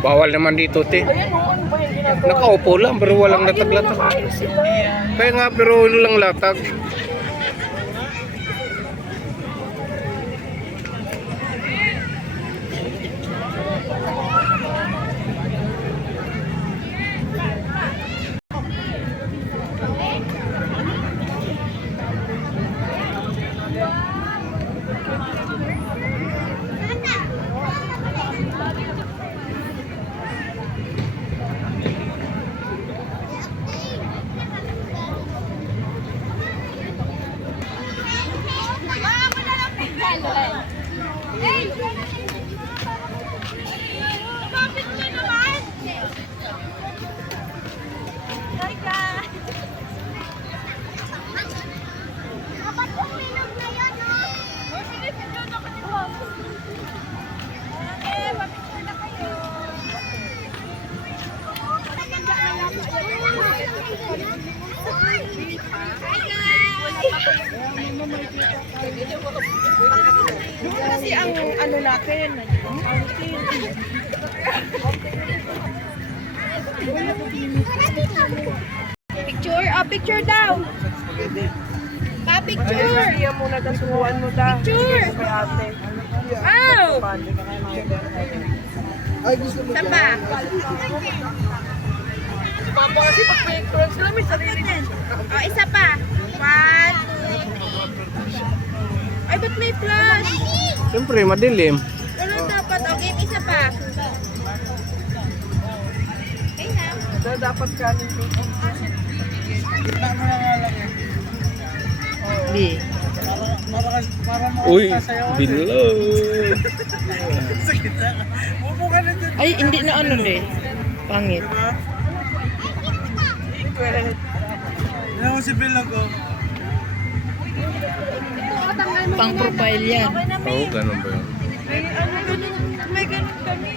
Bawal naman dito, te. Nakaupo lang pero walang latag-latag. Kaya nga pero walang latag. Kasi ang ano natin, picture, picture daw. Pa-picture. Iya muna kasubuan mo da. Picture. Kay ate. Oh. Sapa. Si Papa kasi pag may crush sila may sarili din. Oh, isa pa. 1, 2, 3. Ay, ba't may flash? Siyempre, madilim. Wala dapat. Okay, isa pa. Okay na. Dapat kanin dito. Gitna mo na nga lang eh. Di. Para Uy, bilog. sa gitna. Mupo ka na dyan. Ay, hindi na ano eh. Pangit. Diba? Yan mo si Bilog oh. Pang profile yan. Oo, ganun ba yun? May ano ganun, may ganun kami